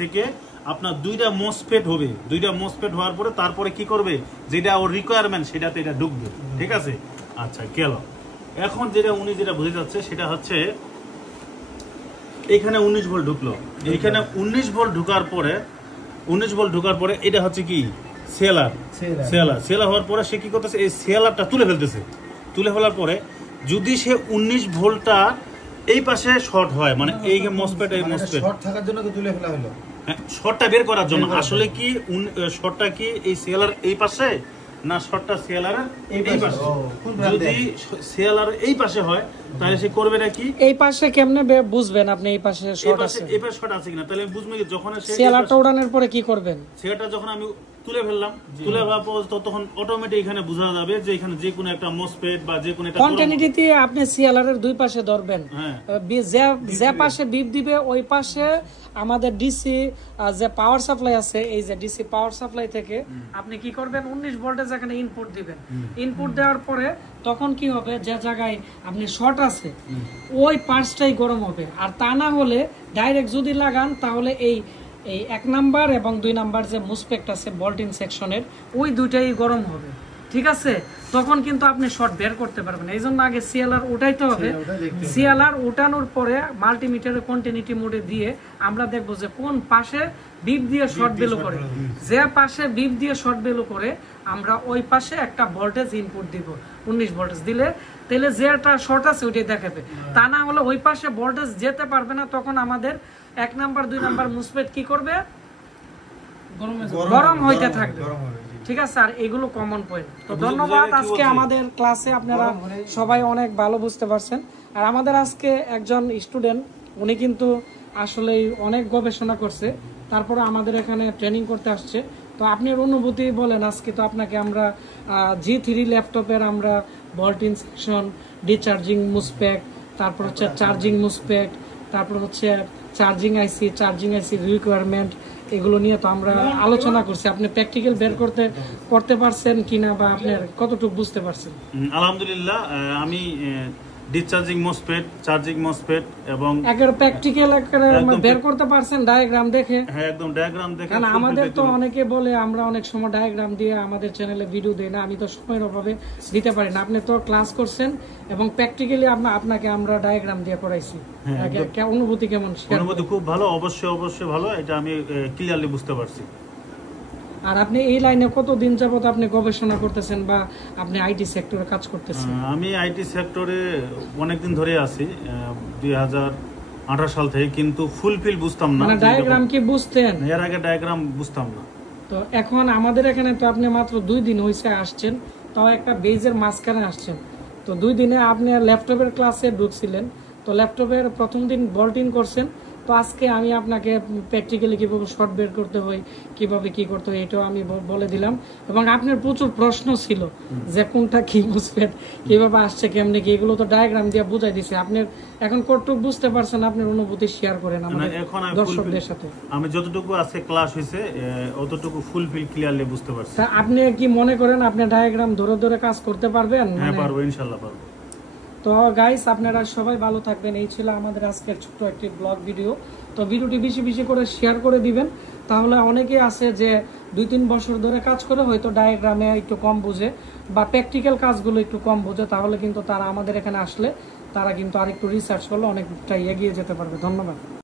থেকে আপনার দুইটা মোসফেট হবে, দুইটা মোসফেট হওয়ার পরে তারপরে কি করবে, যেটা ওর রিকোয়ারমেন্ট সেটাতে এটা ঢুকবে। ঠিক আছে, আচ্ছা গেল। এখন যেটা উনি যেটা বুঝে যাচ্ছে সেটা হচ্ছে এখানে 19 ভোল্ট ঢুকলো, এইখানে 19 ভোল্ট ঢোকার পরে এটা হচ্ছে কি সেলার হওয়ার পরে সে কি করতেছে, এই সেলারটা তুলে ফেলতেছে। তুলে ফেলার পরে যদি সে 19 ভোল্টটা এই পাশে শর্ট হয়, মানে এই মোসফেট এই মোসফেট শর্ট থাকার জন্য তো তুলে ফেলা হলো, হ্যাঁ শর্টটা বের করার জন্য। আসলে কি শর্টটা কি এই সেলার এই পাশে না শর্টটা সেলারের এই পাশে? যদি সেলার এই পাশে হয় তাহলে সে করবে নাকি এই পাশে কেমনে বুঝবেন আপনি এই পাশে শর্ট আছে, এই পাশে শর্ট আছে কিনা? তাহলে বুঝবে কি যখন সে সেলারটা উড়ানোর পরে কি করবেন, সেটা যখন আমি তুলে ফেললাম, তুলে ফেলার পর তখন অটোমেটিক এখানে বোঝা যাবে যে এখানে যে কোনো একটা মোসফেট বা যে কোনো একটা কন্টিনিউটি আপনি সিএলআর এর দুই পাশে ধরবেন, যে পাশে বিপ দিবে ওই পাশে আমাদের ডিসি যে পাওয়ার সাপ্লাই আছে, এই যে ডিসি পাওয়ার সাপ্লাই থেকে আপনি কি করবেন 19 ভোল্টেজ এখানে ইনপুট দিবেন। ইনপুট দেওয়ার পরে তখন কি হবে, যে জায়গায় আপনি শর্ট আছে ওই পার্টসটাই গরম হবে। আর তা না হলে ডাইরেক্ট যদি লাগান তাহলে এই 1 নাম্বার এবং 2 নাম্বার যে মুসপেক্ট আছে বল্টিং সেকশনের ওই দুইটাই গরম হবে। ঠিক আছে, তখন কিন্তু আপনি শর্ট বের করতে পারবেন। এই জন্য আগে সিএলআর উঠাইতে হবে। সিএলআর উঠানোর পরে মাল্টিমিটারের কন্টিনিউটি মোডে দিয়ে আমরা দেখবো যে কোন পাশে বিপ দিয়ে শর্ট বেলো করে। যে পাশে বিপ দিয়ে শর্ট বেলো করে আমরা ওই পাশে একটা ভোল্টেজ ইনপুট দিব, 19 ভোল্টেজ দিলে তাহলে যেটা শর্ট আছে ওইটাই দেখাবে। তা না হলে ওই পাশে ভোল্টেজ যেতে পারবে না, তখন আমাদের 1 নাম্বার 2 নাম্বার মুসফেট কি করবে, গরম হইতে থাকবে। ঠিক আছে, আর এগুলো কমন পয়েন্ট। তো ধন্যবাদ। আজকে আমাদের ক্লাসে আপনারা সবাই অনেক ভালো বুঝতে পারছেন। আর আমাদের আজকে একজন স্টুডেন্ট, উনি কিন্তু আসলে অনেক গবেষণা করছে, তারপরে আমাদের এখানে ট্রেনিং করতে আসছে। তো আপনার অনুভূতি বলেন। আজকে তো আপনাকে আমরা G3 ল্যাপটপের আমরা ভোল্টিং সেকশন, ডিচার্জিং মুসপেক্ট, তারপর হচ্ছে চার্জিং মুসপেক্ট, তারপর হচ্ছে চার্জিং আইসি রিকোয়ারমেন্ট, এগুলো নিয়ে তো আমরা আলোচনা করছি। আপনি প্র্যাকটিক্যাল বের করতে পারছেন কিনা বা আপনার কতটুকু বুঝতে পারছেন? আলহামদুলিল্লাহ, আমি ডিসচার্জিং মোসফেট, চার্জিং মোসফেট এবং একবার প্র্যাকটিক্যাল বের করতে পারছেন ডায়াগ্রাম দেখে? হ্যাঁ, একদম ডায়াগ্রাম দেখে। কারণ আমাদের তো অনেকে বলে আমরা অনেক সময় ডায়াগ্রাম দিয়ে আমাদের চ্যানেলে ভিডিও দেই না, আমি তো সময়ের অভাবে দিতে পারি না। আপনি তো ক্লাস করছেন এবং প্র্যাকটিক্যালি আপনাকে আমরা ডায়াগ্রাম দিয়ে পড়াইছি। অনুভূতি কেমন? অনুভূতি খুব ভালো, অবশ্যই ভালো। এটা আমি ক্লিয়ারলি বুঝতে পারছি। আর আপনি এই লাইনে কতদিন যাবত আপনি গবেষণা করতেছেন বা আপনি আইটি সেক্টরে কাজ করতেছেন? আমি আইটি সেক্টরে অনেকদিন ধরে আছি, 2018 সাল থেকে, কিন্তু ফুলফিল বুঝতাম না। মানে ডায়াগ্রাম কি বুঝতেন? এর আগে ডায়াগ্রাম বুঝতাম না। তো এখন আমাদের এখানে তো আপনি মাত্র 2 দিন হয়েছে আসছেন, তাও একটা বেজের মাঝখানে আসছেন। তো 2 দিনে আপনি ল্যাপটপের ক্লাসে ঢুকছিলেন, তো ল্যাপটপের প্রথম দিন বল্টিং করছেন। তো আজকে আমি আপনাকে প্র্যাকটিক্যালি কিভাবে শর্ট বের করতে হয়, কিভাবে কি করতে হয়, এটাও আমি বলে দিলাম। এবং আপনার প্রচুর প্রশ্ন ছিল যে কোনটা কি মুসফেট, কিভাবে আসছে, কেমনে কি, এগুলো তো ডায়াগ্রাম দিয়ে বুঝাই দিছে। আপনি এখন কতটুকু বুঝতে পারছেন, আপনার অনুভূতি শেয়ার করেন আমাদের দর্শকদের সাথে। আমি যতটুকু আজকে ক্লাস হয়েছে অতটুকু ফুলফিল ক্লিয়ারলি বুঝতে পারছি। আপনি কি মনে করেন আপনি ডায়াগ্রাম ধরে কাজ করতে পারবেন? হ্যাঁ, পারবো, ইনশাআল্লাহ পারবো। তো গাইস, আপনারা সবাই ভালো থাকবেন। এই ছিল আমাদের আজকের ছোট্ট একটি ব্লগ ভিডিও। তো ভিডিওটি বেশি করে শেয়ার করে দিবেন, তাহলে অনেকেই আছে যে 2-3 বছর ধরে কাজ করে হয়তো ডায়াগ্রামে একটু কম বুঝে বা প্র্যাকটিক্যাল কাজগুলো একটু কম বুঝে, তাহলে কিন্তু তারা আমাদের এখানে আসলে তারা কিন্তু আরেকটু রিসার্চ করলে অনেকটা এগিয়ে যেতে পারবে। ধন্যবাদ।